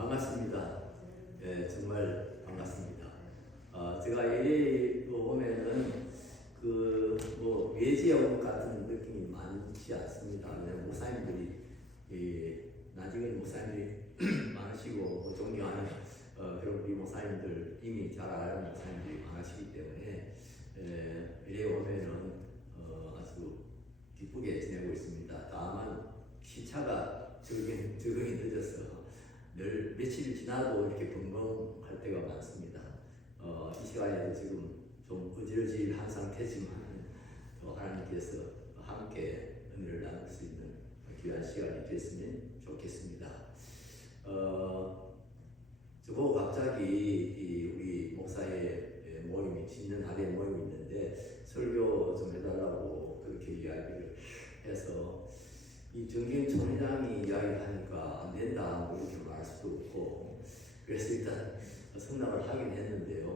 반갑습니다. 예, 정말 반갑습니다. 제가 LA 오면은 외지에 온 같은 느낌이 많지 않습니다. 왜냐면 목사님들이 나중에 목사님들이 많으시고 존경하는 그런 우리 목사님들 이미 잘 아는 목사님들이 많으시기 때문에 LA 오면은 아주 기쁘게 지내고 있습니다. 다만 시차가 적응이 늦어서 늘 며칠 지나도 이렇게 벙벙할 때가 많습니다. 이 시간에도 지금 좀 어질어질한 상태지만 또 하나님께서 함께 은혜를 나눌 수 있는 귀한 시간이 됐으면 좋겠습니다. 저보고 갑자기 우리 목사의 모임이 신년 할애 모임이 있는데 설교 좀 해달라고 그렇게 이야기를 해서 이 정경 총회장이 이야기하니까 안 된다 뭐 이렇게 말할 수도 없고 그래서 일단 승낙을 하긴 했는데요.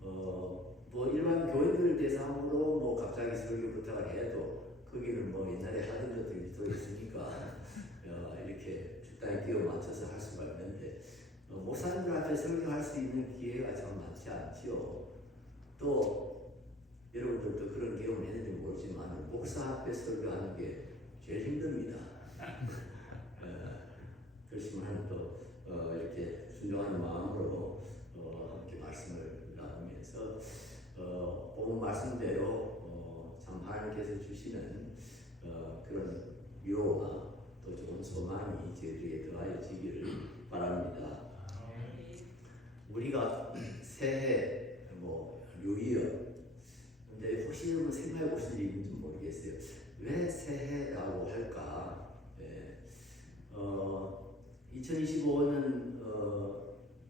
뭐 일반 교인들 대상으로 뭐 갑자기 설교 부탁을 해도 거기는 뭐 옛날에 하던 것들이 또 있으니까 이렇게 적당히 끼워 맞춰서 할 수가 있는데 목사님들 앞에 설교할 수 있는 기회가 참 많지 않지요. 또 여러분들도 그런 경험을 했는지 모르지만 목사 앞에 설교하는 게 제일 힘듭니다. 그렇지만 또 이렇게 순종하는 마음으로 함께 말씀을 나누면서 본 말씀대로 참 하나님께서 주시는 그런 위로와 또 좋은 소망이 저희들에게 더하여지기를 바랍니다. 우리가 새해 뉴이어 근데 혹시 여러분 생각해 보신 일 있는지 모르겠어요. 왜 새해라고 할까? 2025년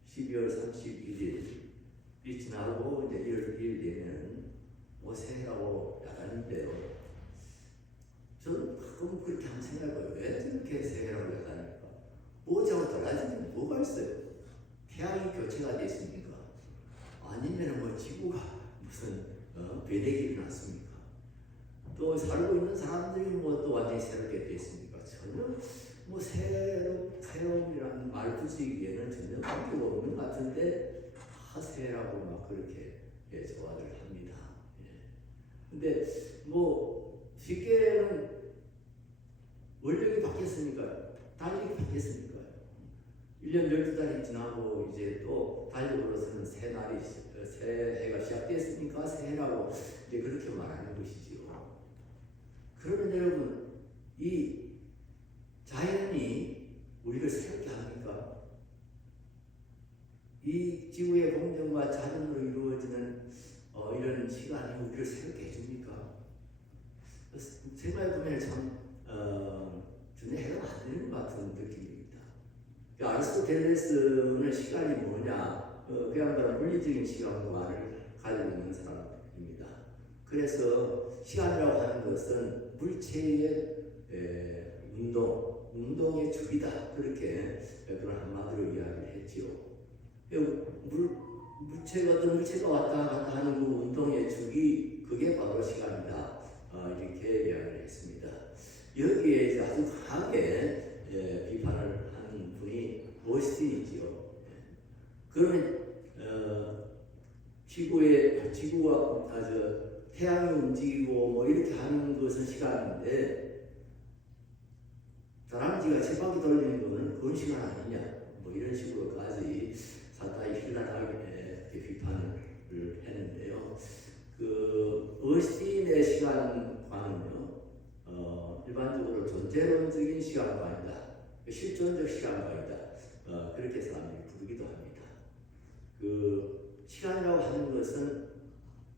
12월 31일이 지나고 이제 1월 1일 되면 새해라고 나가는데요. 저는 가끔 그렇게 한번 생각해봐요. 왜 저렇게 새해라고 나가니까? 뭐자고 달라진 게 뭐가 있어요? 태양이 교체가 됐습니까? 아니면 지구가 무슨 배대기 일어났습니까? 또 살고 있는 사람들이 또 완전히 새롭게 됐습니까? 전혀 새로움이라는 말 붙이기에는 전혀 관계가 없는 것 같은데 새라고 막 그렇게 좋아들 합니다. 근데 쉽게는 원력이 바뀌었으니까요. 달력이 바뀌었으니까요. 1년 12달이 지나고 이제 또 달력으로서는 새해가 시작됐으니까 새해라고 이제 그렇게 말하는 것이지요. 그러면 여러분, 이 자연이 우리를 새롭게 합니까? 이 지구의 공정과 자연으로 이루어지는 이런 시간이 우리를 새롭게 해줍니까? 생각해보면 참 전혀 해가 안 되는 것 같은 느낌입니다. 아리스토텔레스는 시간이 뭐냐? 그 양반은 물리적인 시간관을 가지고 있는 사람입니다. 그래서 시간이라고 하는 것은 물체의 운동의 주기다. 그렇게 그런 한마디로 이야기를 했지요. 어떤 물체가 왔다 갔다 하는 그 운동의 주기, 그게 바로 시간이다. 이렇게 이야기를 했습니다. 여기에 이제 아주 강하게 비판을 하는 분이 오스틴이지요. 그러면 지구와 태양이 움직이고 이렇게 하는 것은 시간인데 다람쥐가 쳇바퀴 돌리는 것은 그건 시간 아니냐? 이런 식으로까지 상당히 휘날하게 비판을 했는데요. 그 오스틴의 시간관은요, 일반적으로 존재론적인 시간관이다, 실존적 시간관이다, 그렇게 사람들이 부르기도 합니다. 그 시간이라고 하는 것은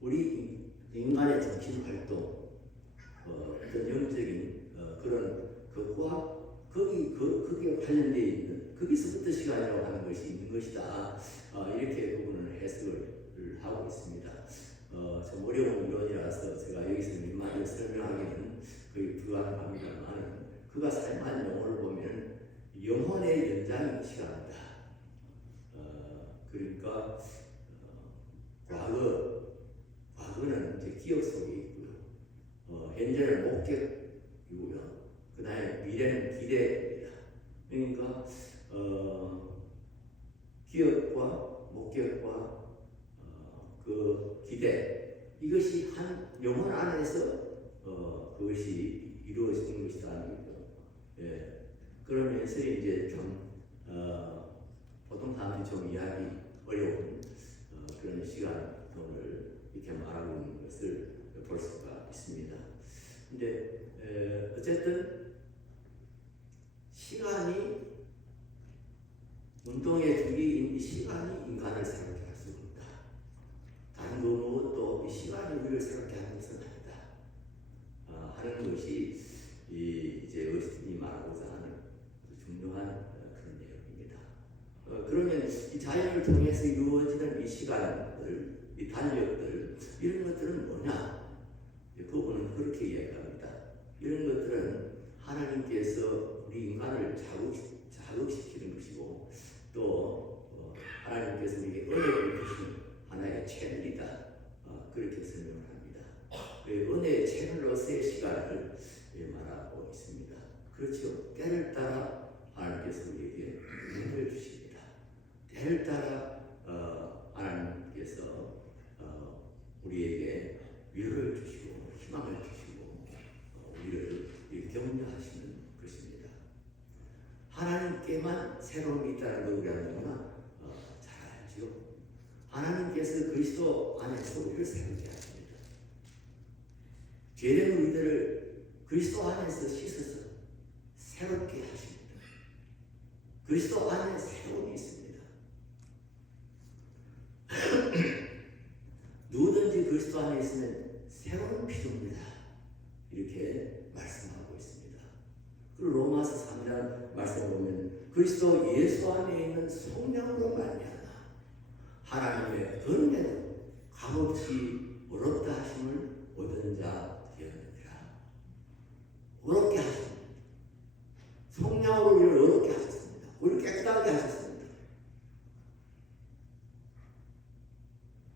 우리 인간의 정신 활동, 어떤 영적인 그런 것과 거기에 관련되어 있는 거기서부터 시간이라고 하는 것이 있는 것이다. 이렇게 부분을 해석을 하고 있습니다. 좀 어려운 이론이라서 제가 여기서 민마디로 설명하기는 거의 불가능합니다만 그가 사용한 용어를 보면 영혼의 연장인 시간이다. 그러니까 과거는 이제 기억 속에 있고요. 현재는 목격이고요. 그 다음에 미래는 기대입니다. 그러니까 목격과 그 기대 이것이 한 영혼 안에서 그것이 이루어지는 것이다. 예. 그러면서 이제 좀 보통 사람들이 좀 이해하기 어려운 그런 시간을 이렇게 말하고 있는 것을 볼 수가 있습니다. 근데 어쨌든 시간이 운동의 주기인 이 시간이 인간을 새롭게 할 수 없다. 다른 그 무엇도 이 시간이 우리를 새롭게 하는 것은 아니다. 하는 것이 이제 어스틴이 말하고자 하는 중요한 그런 내용입니다. 그러면 이 자연을 통해서 이루어지는 이 시간들, 이 단력들 이런 것들은 뭐냐? 그분은 그렇게 이야기합니다. 이런 것들은 하나님께서 우리 인간을 자극시키는 것이고 또 하나님께서 우리에게 은혜를 주시는 하나의 채널이다. 그렇게 설명을 합니다. 은혜의 채널로서의 시간을 말하고 있습니다. 그렇죠. 때를 따라 하나님께서 우리에게 은혜를 주십니다. 때를 따라 하나님께서 우리에게 위로를 주시고 희망을 주시고 우리를 격려하시는 것입니다. 하나님께만 새로움이 있다는 걸 우리가 너무나 잘 알죠. 하나님께서 그리스도 안에서 우리를 새롭게 하십니다. 죄된 우리들을 그리스도 안에서 씻어서 새롭게 하십니다. 그리스도 안에 새로움이 있습니다. 누구든지 그리스도 안에 있으면 새로운 피조물이다. 이렇게 말씀하고 있습니다. 그리고 로마서 3장 말씀을 보면 그리스도 예수 안에 있는 성령으로 말미암아 하나님의 은혜로 값없이 어렵다 하심을 얻은 자 되었느니라. 어렵게 하십니다. 성령으로 우리를 어렵게 하셨습니다. 우리를 깨끗하게 하셨습니다.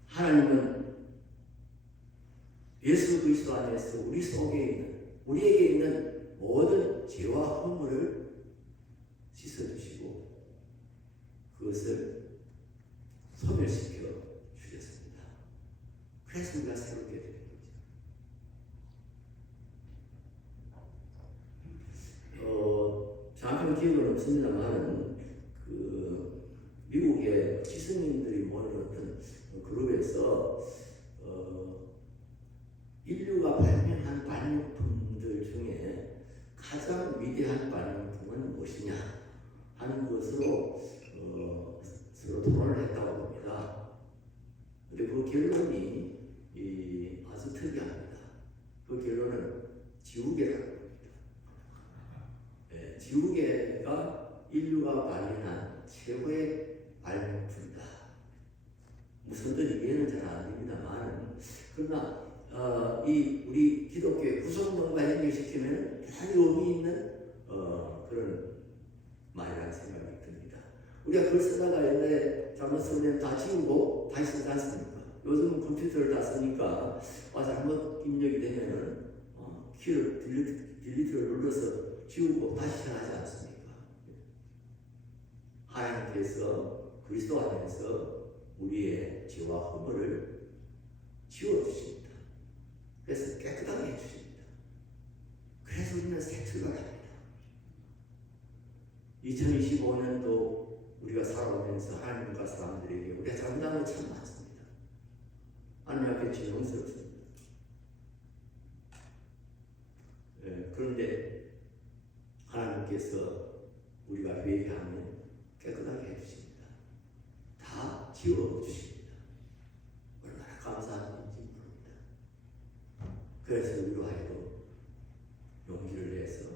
하나님은 예수 그리스도 안에서 우리 속에 있는 우리에게 있는 모든 죄와 허물을 씻어주시고 그것을 소멸시켜 주셨습니다. 그래서 우리가 새롭게 되는 거죠. 정확한 기억은 없습니다만 미국의 지성인들이 모이는 어떤 그룹에서 인류가 발명한 발명품들 중에 가장 위대한 발명품은 무엇이냐 하는 것으로 서로 토론을 했다고 합니다. 근데 그 결론이 아주 특이합니다. 그 결론은 지우개라고 합니다. 네, 지우개가 인류가 발명한 최고의 발명품이다. 무슨들 이해는 잘 안 됩니다만 그러나 우리 기독교의 구성론과 연결시키면 대단히 의미 있는 그런 말이라는 생각이 듭니다. 우리가 글 쓰다가 옛날에 잘못 쓰면 다 지우고 다시 쓰지 않습니까? 요즘은 컴퓨터를 다 쓰니까 잘못 입력이 되면은 키를 딜리트를 눌러서 지우고 다시 시작하지 않습니까? 하나님께서 그리스도 안에서 우리의 죄와 허물을 지워주십니다. 그래서 깨끗하게 해주십니다. 그래서 우리는 새 출발합니다. 2025년도 우리가 살아오면서 하나님과 사람들에게 우리가 잘못한 건 참 많습니다. 하나님 앞에 죄송스럽습니다. 그런데 하나님께서 우리가 회개하면 깨끗하게 해주십니다. 다 지워주십니다. 얼마나 감사한 일인지 모릅니다. 그래서 우리로 하여금 용기를 내서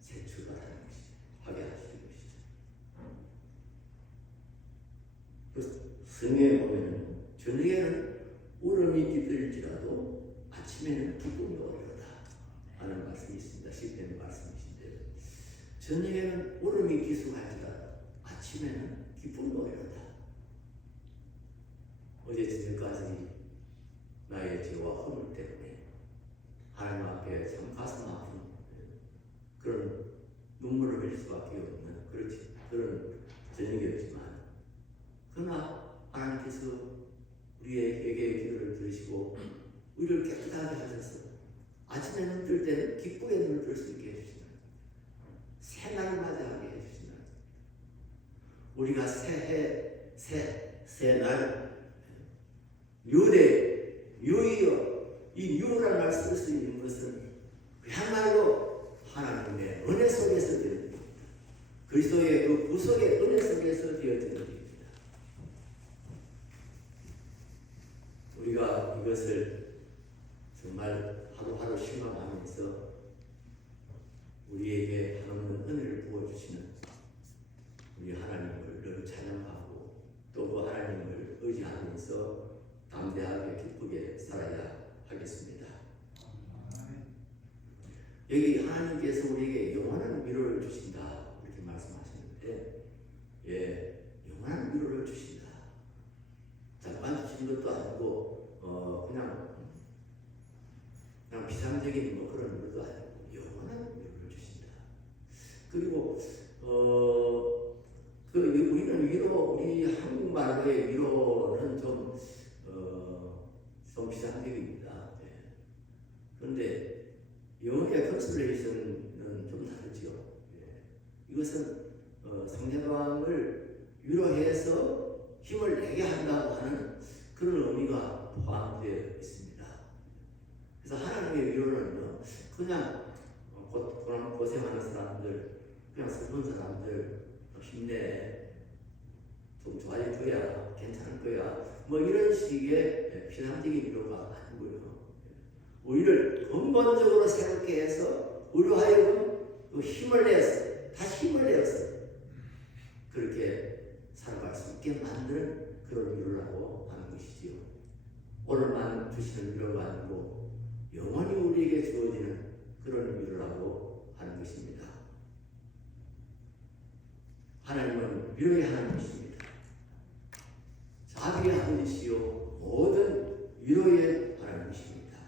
새 출발하는 것이죠. 하게 하시는 것이죠. 그 성경에 보면 저녁에는 울음이 깃들일지라도 아침에는 기쁨이 오리로다 하는 말씀이 있습니다. 시편의 말씀이신데 저녁에는 울음이 기수할지라도 아침에는 기쁨이 오리로다. 어제 저녁까지 나의 죄와 허물 때문에 하나님 앞에 참 가슴 아픈 그런 눈물을 흘릴 수밖에 없는 그런 저녁이었지만 그러나 하나님 우리를 깨끗하게 하셔서 아침에 눈 뜰 때는 기쁘게 눈을 뜰 수 있게 해주시는 새날을 맞이하게 해주시는 우리가 새해 새날 묘대 묘이여 이 묘라는 말 쓸 수 있는 것은 그야말로 하나님의 은혜 속에서 되어진 겁니다. 그리스도의 그 구속의 은혜 속에서 되어진 겁니다. 우리가 이것을 정말 하루하루 실감하면서 우리에게 한없는 은혜를 부어주시는 우리 하나님을 늘 찬양하고 또 그 하나님을 의지하면서 담대하게 기쁘게 살아야 하겠습니다. 여기 하나님께서 우리에게 영원한 위로를 주신다 이렇게 말씀하시는데 영원한 위로를 주신다. 잠깐 주신 것도 아니고 그냥 비상적인 그런 위로도 아니고 영원한 위로를 주신다. 그리고 우리는 위로 우리 한국말의 위로는 좀 비상적입니다. 그런데 영어의 컨솔레이션은 좀 다르죠. 이것은 상대방을 위로해서 힘을 내게 한다고 하는 그런 의미가 포함되어 있습니다. 그래서 하나님의 위로는요, 그냥 고생하는 사람들, 그냥 슬픈 사람들 힘내, 좀 좋아질 거야, 괜찮을 거야, 뭐 이런 식의 피상적인 위로가 아니고요. 우리를 근본적으로 새롭게 해서 우리로 하여금 그 힘을 내서 다시 힘을 내서 그렇게 살아갈 수 있게 만드는 그런 위로라고 하는 것이지요. 오늘만 주시는 위로가 아니고 영원히 우리에게 주어지는 그런 위로라고 하는 것입니다. 하나님은 위로의 하나님이십니다. 자비의 아버지시요 모든 위로의 하나님이십니다.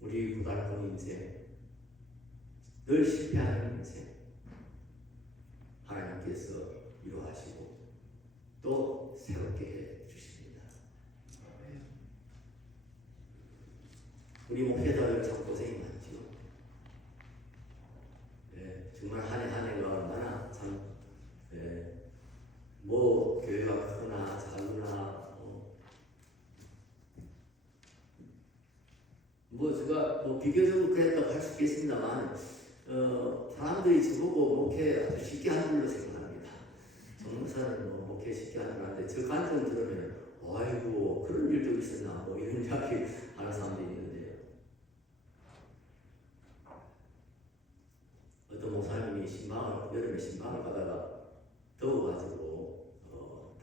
우리 고달픈 인생, 늘 실패하는 인생, 하나님께서 위로하시고 또 새롭게 해 주십니다. 우리 목회자들 참 고생이 많죠. 정말 한 해가 얼마나 참, 뭐 교회가 크나 작으나 제가 비교적으로 그랬다고 할 수 있겠습니다만, 사람들이 저보고 목회 아주 쉽게 하는 걸로 생각합니다. 정목사는 목회 쉽게 하는 걸 하는데, 저 간증 들으면, 아이고, 그런 일도 있었나, 뭐 이런 이야기 하는 사람들이 있는데요. 어떤 목사님이 여름에 신방을 가다가 더워가지고,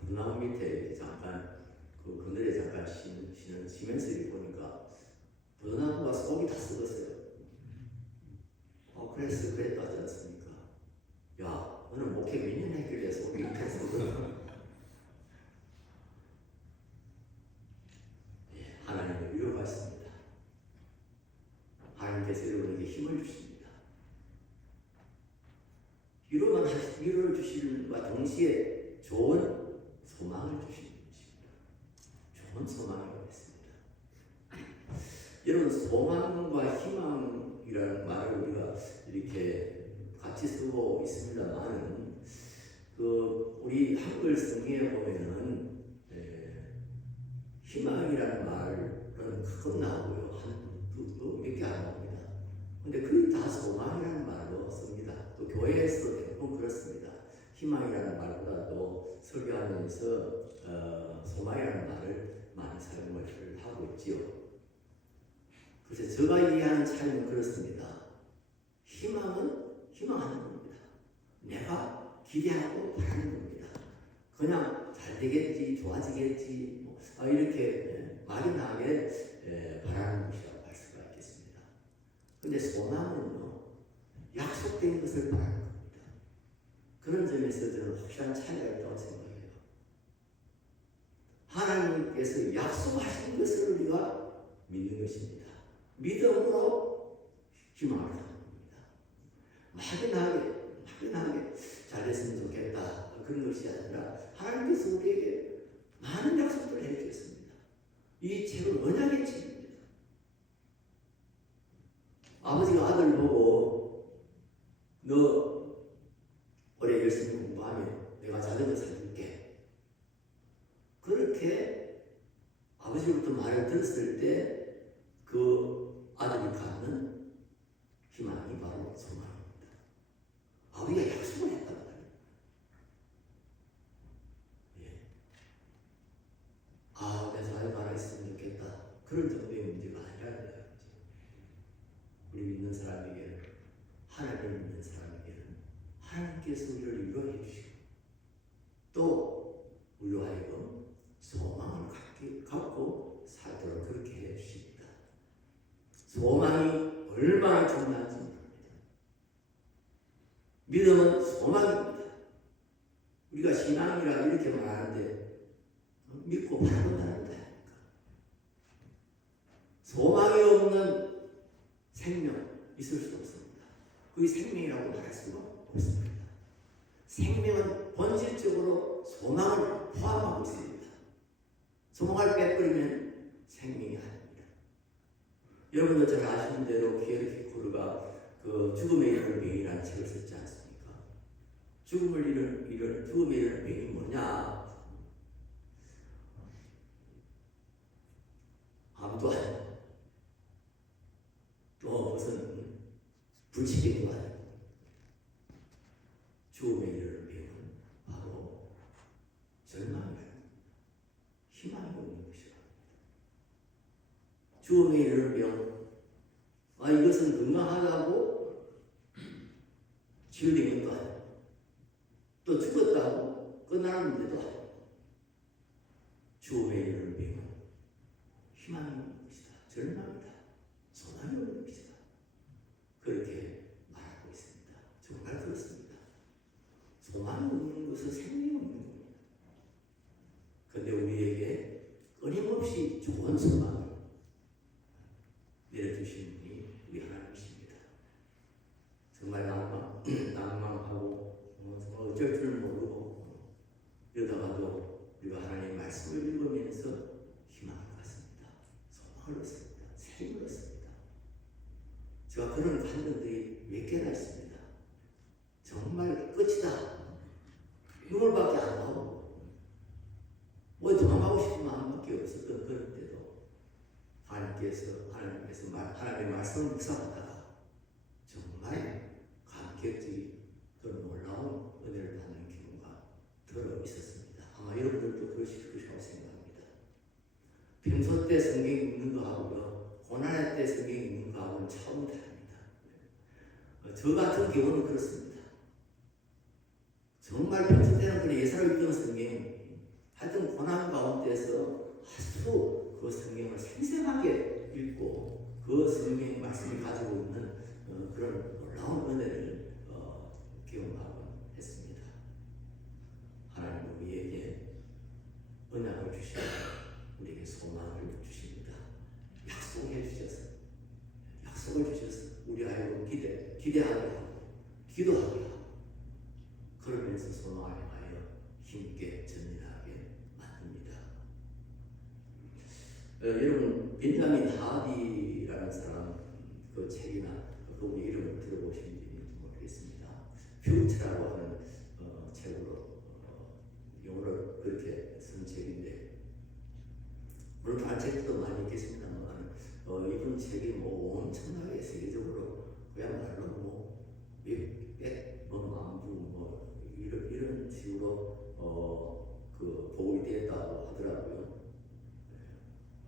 벚나무 밑에 잠깐, 그 그늘에 잠깐 쉬면서 보니까, 벚나무가 속이 다 썩었어요. 그랬다 하지 않습니까? 야, 너는 목회 몇 년 했길래 속이 이렇게 썩었나? 하나님의 위로가 있습니다. 하나님께서 여러분에게 힘을 주십니다. 위로를 주시는과 동시에 좋은 소망을 주시는 것입니다. 좋은 소망을 있습니다. 여러분, 소망과 희망이라는 말을 우리가 이렇게 같이 쓰고 있습니다만, 우리 한글 성경에 보면은 희망이라는 말은 가끔 나오고요. 몇 개 안 나옵니다. 근데 거의 다 소망이라는 말로 씁니다. 또 교회에서도 대부분 그렇습니다. 희망이라는 말보다도 설교하면서 소망이라는 말을 많이 사용을 하고 있지요. 그래서 제가 이해하는 차이는 그렇습니다. 희망은 희망하는 겁니다. 내가 기대하고 바라는 겁니다. 그냥 잘 되겠지, 좋아지겠지, 이렇게 막연하게 바라는 것이라고 할 수가 있겠습니다. 그런데 소망은요, 약속된 것을 바라는 겁니다. 그런 점에서 저는 확실한 차이가 있다고 생각해요. 하나님께서 약속하신 것을 우리가 믿는 것입니다. 믿음으로 희망을 갖는 겁니다. 막연하게 잘됐으면 좋겠다 그런 것이 아니라 하나님께서 우리에게 많은 약속들을 해주셨습니다. 이 책은 언약의 책입니다. 아버지가 아들 보고 너 올해 열심히 공부하면 내가 자전거 사줄게. 그렇게 아버지로부터 말을 들었을 때 그 아들이 갖는 희망이 바로 소망입니다. 아버지가 약속을 했단 말이에요. 예. 내 자녀가 하나 있으면 좋겠다. 그런 정도의 문제가 아니라는 거죠. 우리 믿는 사람에게는, 하나님을 믿는 사람에게는 하나님께서 우리를 위로해 주시고 또 우리로 하여금 소망을 갖고 살도록 그렇게 해 주십니다. 소망이 얼마나 중요한지 모릅니다. 믿음은 소망입니다. 우리가 신앙이라 이렇게 말하는데 믿고 바라본다는 거다. 소망이 없는 생명 있을 수 없습니다. 그게 생명이라고 말할 수가 없습니다. 생명은 본질적으로 소망을 포함하고 있습니다. 소망을 빼버리면 생명이 아닙니다. 여러분도 잘 아시는 대로 피에르 피코르가 그 죽음의 이름을 명이라는 책을 썼지 않습니까? 죽음의 이름을 명이 뭐냐? 아무도 아니고 또 무슨 불치병도 아니고 죽음의 이름을 명은 바로 절망이라는 희망이 없는 것이다. 죽음의 이름을 명 이것은 건강하다고 치유된 것도 아니고 또 죽었다고 끝나는 문제도 아니고 죽음의 이름을 명은 희망이 없는 것이다. 절망이다. 소망이 없는 것이다. 그렇게 말하고 있습니다. 정말 그렇습니다. 소망이 없는 것은 생명이 없는 겁니다. 그런데 우리에게 끊임없이 좋은 소망을 내려주시는 분이 우리 하나님이십니다. 정말 낭망하고 어쩔 줄 모르고 이러다가도 우리가 하나님의 말씀을 읽으면서 희망을 갖습니다. 소망을 얻습니다. 생명을 얻습니다. 제가 그런 감정들이 몇 개나 있습니다. 정말 끝이다. 눈물밖에 안 나오고 뭐 도망가고 싶은 마음밖에 없었던 그런 때도 하나님의 말씀을 묵상하다가 정말 감격적인 그런 놀라운 은혜를 받는 경우가 들어 있었습니다. 아마 여러분들도 그러실 것이라고 생각합니다. 평소 때 성경 읽는 거하고요, 고난의 때 성경 읽는 거하고는 차원이 다릅니다. 저 같은 경우는 그렇습니다. 정말 평소 때는 그냥 예사로 읽던 성경, 하여튼 고난 가운데서 아주 그 성경을 생생하게 읽고 그 성경 말씀이 가지고 있는 그런 놀라운 은혜를 경험하곤 했습니다. 하나님은 우리에게 언약을 주시고 우리에게 소망을 주십니다. 약속해 주셔서 약속을 주셔서 우리 하여금 기대하게 하고 기도하게 하고 그러면서 소망을 하여 힘있게 전진하게 만듭니다. 여러분 벤자민 하디라는 사람 그 책이나 그분의 이름을 들어보신지 모르겠습니다. 퓨처라고 하는 책으로 영어로 그렇게 쓴 책인데 물론 다른 책도 많이 있겠습니다만 이분 책이 뭐 엄청나게 세계적으로 그야말로 뭐 몇백 만부 뭐 이런 식으로 그 보급이 됐다고 하더라고요.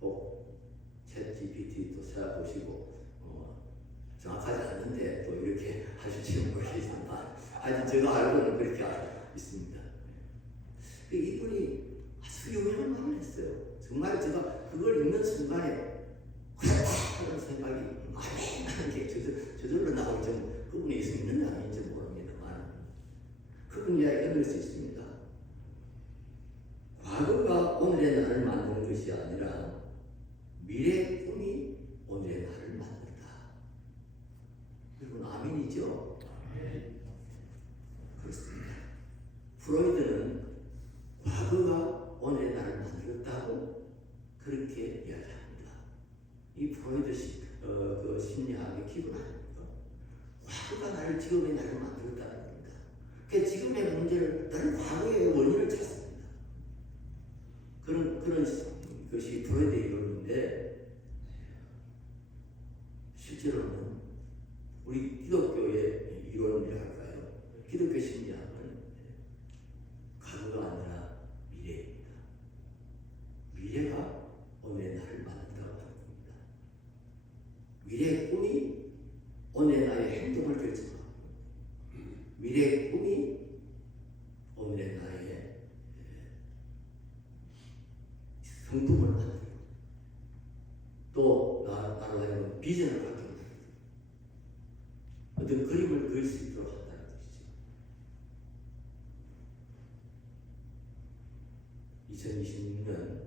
꼭 챗GPT도 찾아보시고 정확하지 않는데 또 이렇게 하실지 모르겠지만 하여튼 제가 알고는 그렇게 있습니다. 이분이 아주 유명한 말을 했어요. 정말 제가 그걸 읽는 순간에 그런 생각이 하는 게 저절로 나오기 전 그분이 있는지 아닌지 모릅니다만 그분 이야기가 그럴 수 있습니다. 과거가 오늘의 나를 만드는 것이 아니라 미래의 꿈이 오늘의 나를 만든다. 여러분 아멘이죠? 그렇습니다. 프로이드는 과거가 오늘의 나를 만들었다고 그렇게 이야기합니다. 이 프로이드 그 심리학의 기본 아닙니까? 과거가 나를 지금의 나를 만들었다는 겁니다. 그 지금의 문제를 나는 과거의 원인을 찾습니다. 그런 것이 프로이드의 이론인데 실제로는 우리 기독교의 이론이랄까요? 기독교 심리학은 과거가 아니라 미래입니다. 미래가 오늘의 나를 만든다고 하는 겁니다. 미래의 꿈이 오늘의 나의 행동을 결정하고 미래의 꿈이 오늘의 나의 성품을 만들고 또 나로 하여금 비전을 갖게 만듭니다. 어떤 그림을 그릴 수 있도록 한다는 것이죠. 2026년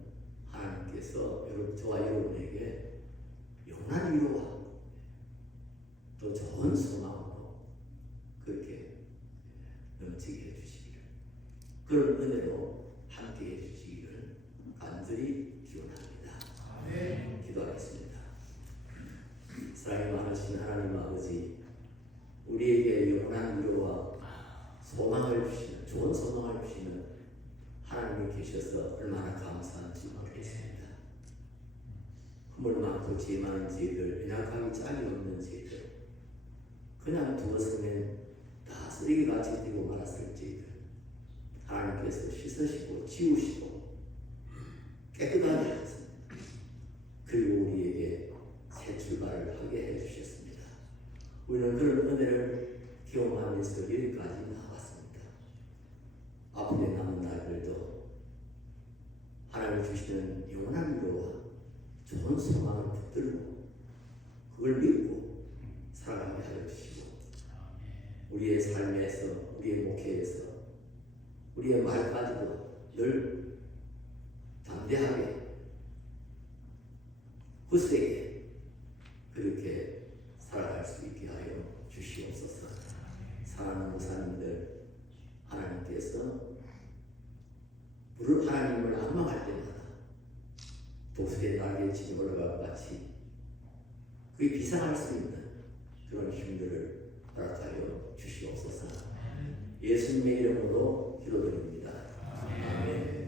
하나님께서 저와 여러분에게 영원한 위로와 또 좋은 소망으로 그렇게 넘치게 해주시기를, 그런 은혜로 함께 해주시기를 간절히 기원합니다. 아멘. 기도하겠습니다. 사랑이 많으신 하나님 아버지, 우리에게 영원한 위로와 소망을 주시는, 좋은 소망을 주시는 하나님이 계셔서 얼마나 감사한지 모르겠습니다. 허물 많고 죄 많은 죄들, 연약하기 짝이 없는 죄들, 그냥 두었으면 다 쓰레기같이 되고 말았을 죄들, 하나님께서 씻으시고 지우시고 깨끗하게 하셨습니다. 그리고 우리에게 새 출발을 하게 해주셨습니다. 우리는 그런 은혜를 경험하면서 여기까지 나아갔습니다. 앞으로 남은 날들도 하나님 주시는 영원한 위로와 좋은 소망을 붙들고 그걸 믿고 살아가게 하여 주시고, 우리의 삶에서, 우리의 목회에서, 우리의 말까지도 늘 담대하게 굳세게 그렇게 살아갈 수 있게 하여 주시옵소서. 사랑하는 목사님들, 하나님께서 하나님을 악망할 때마다 독수리의 날개에 지금 올라갈 것 같이 그게 비상할 수 있는 그런 힘들을 허락하여 주시옵소서. 예수님의 이름으로 기도드립니다. 아멘.